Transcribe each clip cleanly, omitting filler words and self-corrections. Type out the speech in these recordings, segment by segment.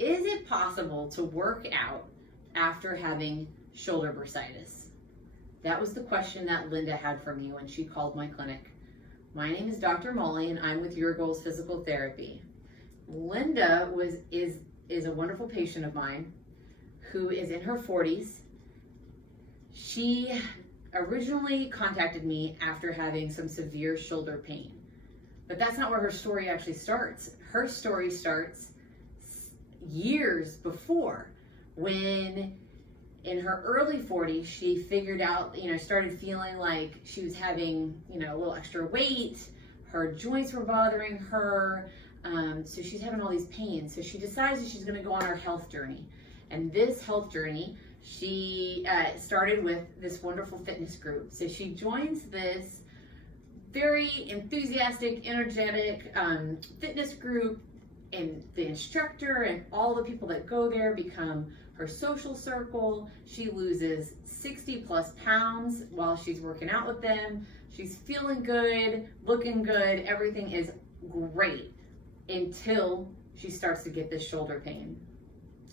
is it possible to work out after having shoulder bursitis? That was the question that Linda had for me when she called my clinic. My name is Dr. Molly, and I'm with Your Goals Physical Therapy. Linda is a wonderful patient of mine who is in her 40s. She originally contacted me after having some severe shoulder pain, but that's not where her story actually starts. Her story starts years before, when in her early 40s, she figured out, started feeling like she was having, a little extra weight. Her joints were bothering her. So she's having all these pains. So she decides that she's going to go on her health journey. And this health journey, she started with this wonderful fitness group. So she joins this very enthusiastic, energetic fitness group, and the instructor and all the people that go there become her social circle. She loses 60 plus pounds while she's working out with them. She's feeling good, looking good, everything is great until she starts to get this shoulder pain.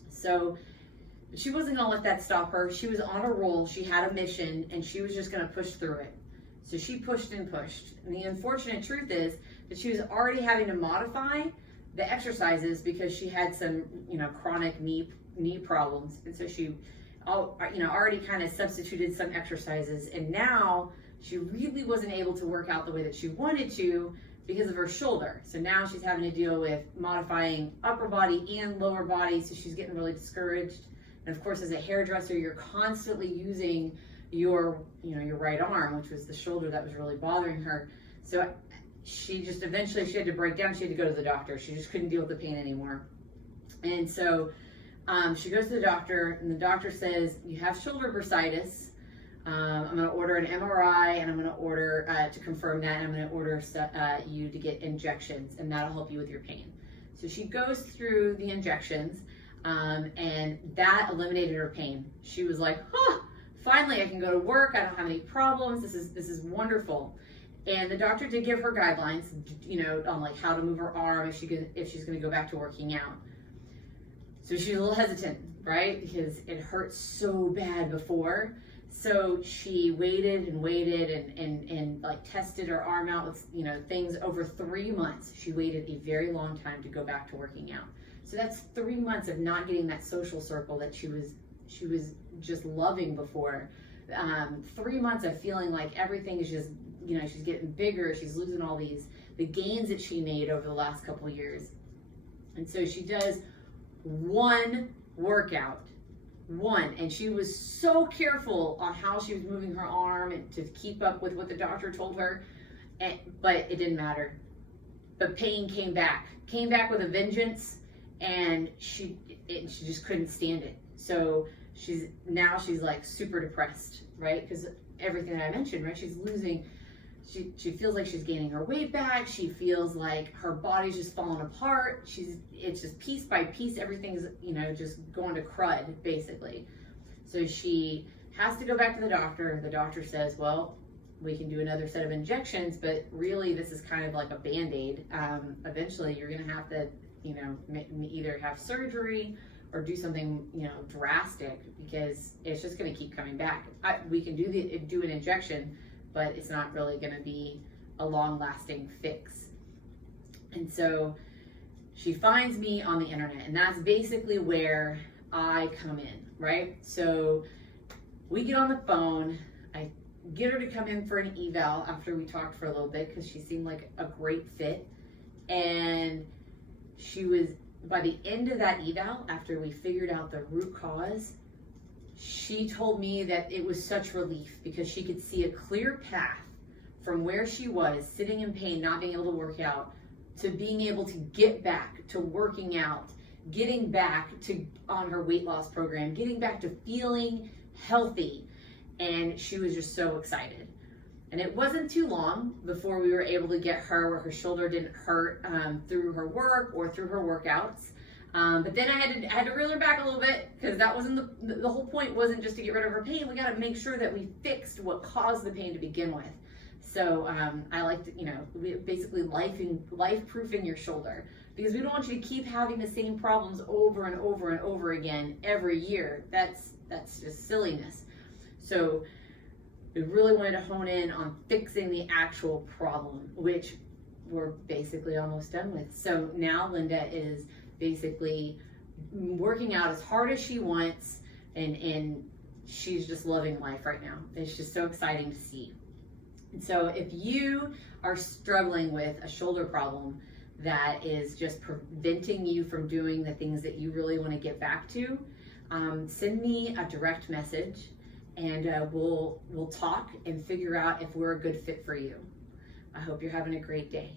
So she wasn't gonna let that stop her. She was on a roll, she had a mission, and she was just gonna push through it. So she pushed and pushed. And the unfortunate truth is that she was already having to modify the exercises because she had some, chronic knee problems. And so she, already kind of substituted some exercises. And now she really wasn't able to work out the way that she wanted to because of her shoulder. So now she's having to deal with modifying upper body and lower body. So she's getting really discouraged. And of course, as a hairdresser, you're constantly using your right arm, which was the shoulder that was really bothering her. So she just eventually, she had to break down. She had to go to the doctor. She just couldn't deal with the pain anymore. And so she goes to the doctor, and the doctor says, you have shoulder bursitis. I'm going to order an MRI, and I'm going to order to confirm that, and I'm going to order you to get injections, and that'll help you with your pain. So she goes through the injections, and that eliminated her pain. She was like, finally I can go to work. I don't have any problems. This is wonderful. And the doctor did give her guidelines, on like how to move her arm if she's going to go back to working out. So she's a little hesitant, right? Because it hurt so bad before. So she waited and waited and like tested her arm out with, things over 3 months. She waited a very long time to go back to working out. So that's 3 months of not getting that social circle that she was just loving before. 3 months of feeling like everything is just, she's getting bigger. She's losing all the gains that she made over the last couple of years. And so she does one workout, and she was so careful on how she was moving her arm and to keep up with what the doctor told her, but it didn't matter. But pain came back with a vengeance, and she just couldn't stand it. So she's like super depressed, right? Because everything that I mentioned, right? She's losing. She feels like she's gaining her weight back. She feels like her body's just falling apart. It's just piece by piece, everything's, just going to crud, basically. So she has to go back to the doctor. The doctor says, well, we can do another set of injections, but really this is kind of like a Band-Aid. Eventually you're going to have to, either have surgery or do something, drastic, because it's just going to keep coming back. We can do an injection, but it's not really going to be a long-lasting fix. And so she finds me on the internet, and that's basically where I come in, right? So we get on the phone. I get her to come in for an eval after we talked for a little bit, because she seemed like a great fit. And she was, by the end of that eval, after we figured out the root cause, she told me that it was such relief because she could see a clear path from where she was sitting in pain, not being able to work out, to being able to get back to working out, getting back to on her weight loss program, getting back to feeling healthy. And she was just so excited. And it wasn't too long before we were able to get her where her shoulder didn't hurt through her work or through her workouts. But then I had to reel her back a little bit, because that wasn't the whole point. Wasn't just to get rid of her pain. We got to make sure that we fixed what caused the pain to begin with. So I like to, basically life-proofing your shoulder. because we don't want you to keep having the same problems over and over and over again every year. That's just silliness. So we really wanted to hone in on fixing the actual problem, which we're basically almost done with. So now Linda is basically working out as hard as she wants, and she's just loving life right now. It's just so exciting to see. And so if you are struggling with a shoulder problem that is just preventing you from doing the things that you really want to get back to, send me a direct message, and we'll talk and figure out if we're a good fit for you. I hope you're having a great day.